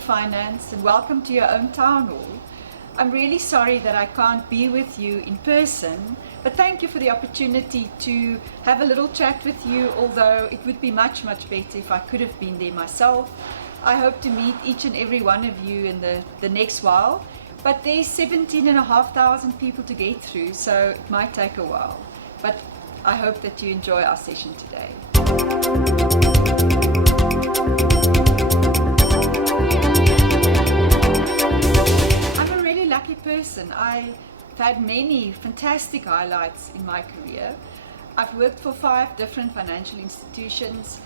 Finance and welcome to your own town hall. I'm really sorry that I can't be with you in person, but thank you for the opportunity to have a little chat with you, although it would be much better if I could have been there myself. I hope to meet each and every one of you in the next while, but there's 17,500 people to get through, so it might take a while. But I hope that you enjoy our session today. Lucky person. I've had many fantastic highlights in my career. I've worked for 5 different financial institutions,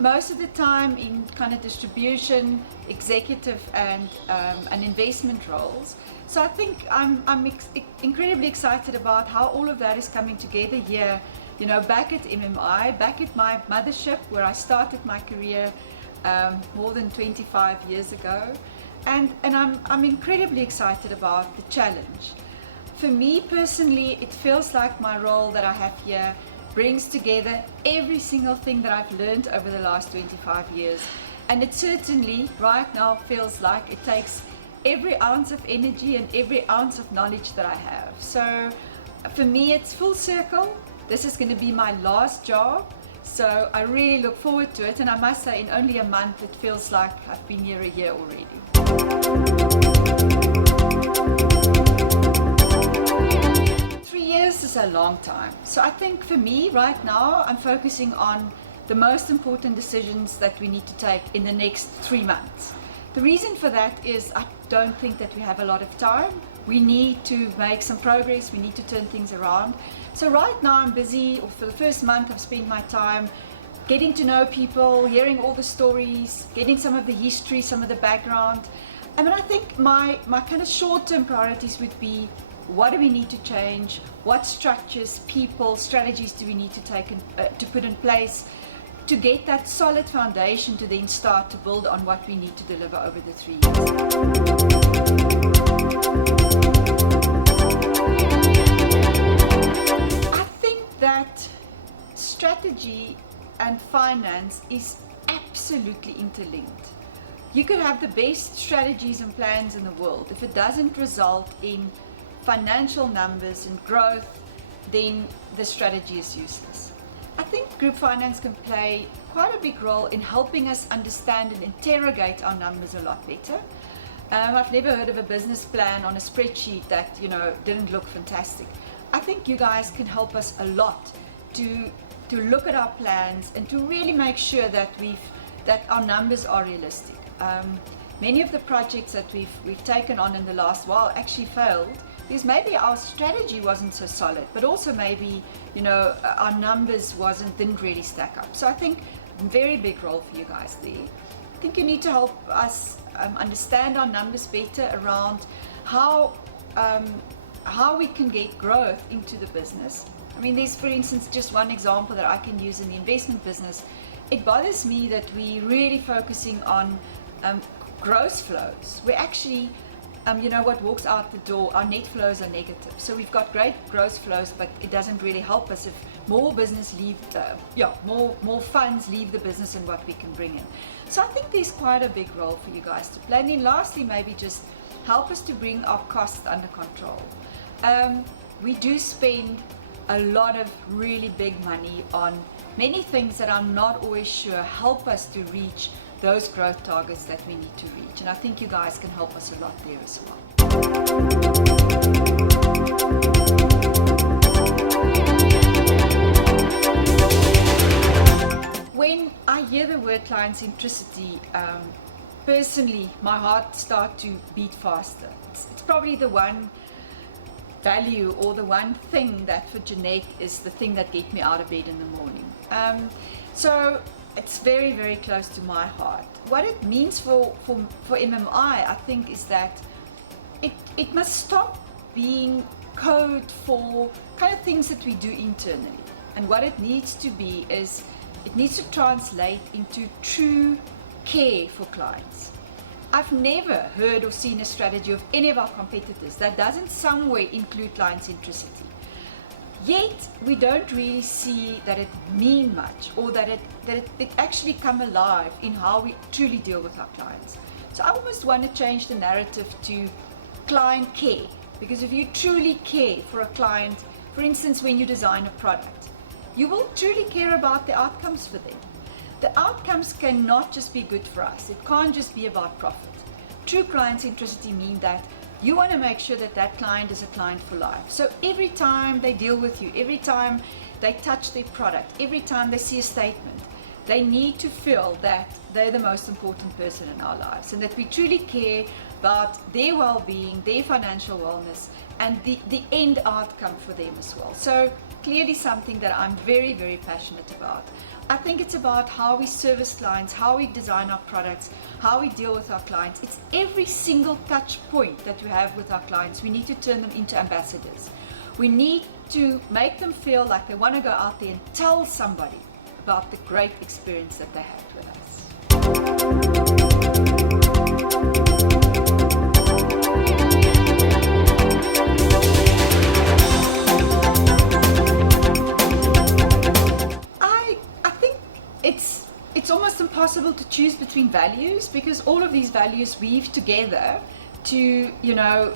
most of the time in kind of distribution, executive and investment roles. So I think I'm incredibly excited about how all of that is coming together here, you know, back at MMI, back at my mothership where I started my career more than 25 years ago. And I'm incredibly excited about the challenge. For me personally, it feels like my role that I have here brings together every single thing that I've learned over the last 25 years. And it certainly right now feels like it takes every ounce of energy and every ounce of knowledge that I have. So for me, it's full circle. This is going to be my last job. So I really look forward to it, and I must say in only a month it feels like I've been here a year already. 3 years is a long time. So I think for me right now I'm focusing on the most important decisions that we need to take in the next 3 months. The reason for that is I don't think that we have a lot of time. We need to make some progress, we need to turn things around. So right now I'm busy, or for the first month I've spent my time getting to know people, hearing all the stories, getting some of the history, some of the background. I mean, I think my kind of short-term priorities would be, what do we need to change? What structures, people, strategies do we need to take to put in place to get that solid foundation to then start to build on what we need to deliver over the 3 years. I think that strategy and finance is absolutely interlinked. You could have the best strategies and plans in the world. If it doesn't result in financial numbers and growth, then the strategy is useless. I think group finance can play quite a big role in helping us understand and interrogate our numbers a lot better. I've never heard of a business plan on a spreadsheet that, you know, didn't look fantastic. I think you guys can help us a lot to look at our plans and to really make sure that our numbers are realistic. Many of the projects that we've taken on in the last while actually failed because maybe our strategy wasn't so solid, but also maybe, you know, our numbers didn't really stack up. So I think very big role for you guys there. I think you need to help us understand our numbers better around how we can get growth into the business. I mean, there's, for instance, just one example that I can use in the investment business. It bothers me that we're really focusing on gross flows. We're actually, you know, what walks out the door, our net flows are negative. So we've got great gross flows, but it doesn't really help us if more funds leave the business than what we can bring in. So I think there's quite a big role for you guys to play. And then lastly, maybe just help us to bring our costs under control. We do spend a lot of really big money on many things that I'm not always sure help us to reach those growth targets that we need to reach. And I think you guys can help us a lot there as well. When I hear the word client centricity, personally, my heart starts to beat faster. It's probably the one value or the one thing that for Jeanette is the thing that gets me out of bed in the morning. So it's very close to my heart. What it means for MMI, I think, is that it must stop being code for kind of things that we do internally. And what it needs to be is, it needs to translate into true care for clients. I've never heard or seen a strategy of any of our competitors that doesn't somewhere include client centricity. Yet we don't really see that it means much, or that it actually come alive in how we truly deal with our clients. So I almost want to change the narrative to client care, because if you truly care for a client, for instance, when you design a product, you will truly care about the outcomes for them. The outcomes cannot just be good for us. It can't just be about profit. True client centricity means that you want to make sure that that client is a client for life. So every time they deal with you, every time they touch their product, every time they see a statement, they need to feel that they're the most important person in our lives, and that we truly care about their well-being, their financial wellness, and the end outcome for them as well. So clearly something that I'm very, very passionate about. I think it's about how we service clients, how we design our products, how we deal with our clients. It's every single touch point that we have with our clients. We need to turn them into ambassadors. We need to make them feel like they want to go out there and tell somebody about the great experience that they had with us. It's almost impossible to choose between values, because all of these values weave together to,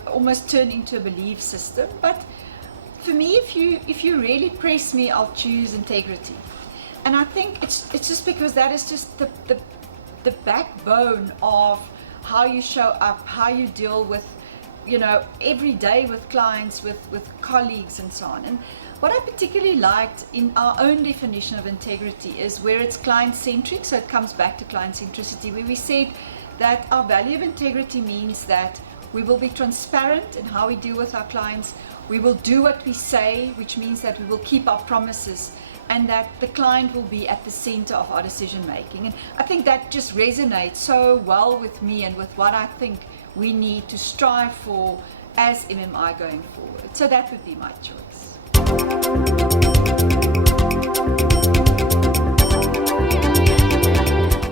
almost turn into a belief system. But for me, if you really press me, I'll choose integrity. And I think it's just because that is just the backbone of how you show up, how you deal with, every day with clients, with colleagues and so on. And what I particularly liked in our own definition of integrity is where it's client-centric, so it comes back to client centricity, where we said that our value of integrity means that we will be transparent in how we deal with our clients, we will do what we say, which means that we will keep our promises, and that the client will be at the center of our decision making. And I think that just resonates so well with me and with what I think we need to strive for as MMI going forward. So that would be my choice.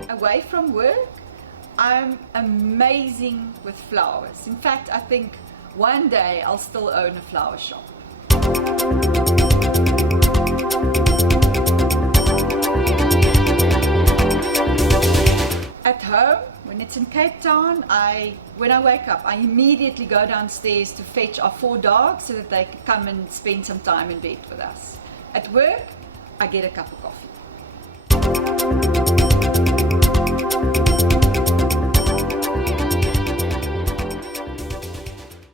Away from work, I'm amazing with flowers. In fact, I think one day I'll still own a flower shop. At home, when it's in Cape Town, when I wake up, I immediately go downstairs to fetch our 4 dogs so that they can come and spend some time in bed with us. At work, I get a cup of coffee.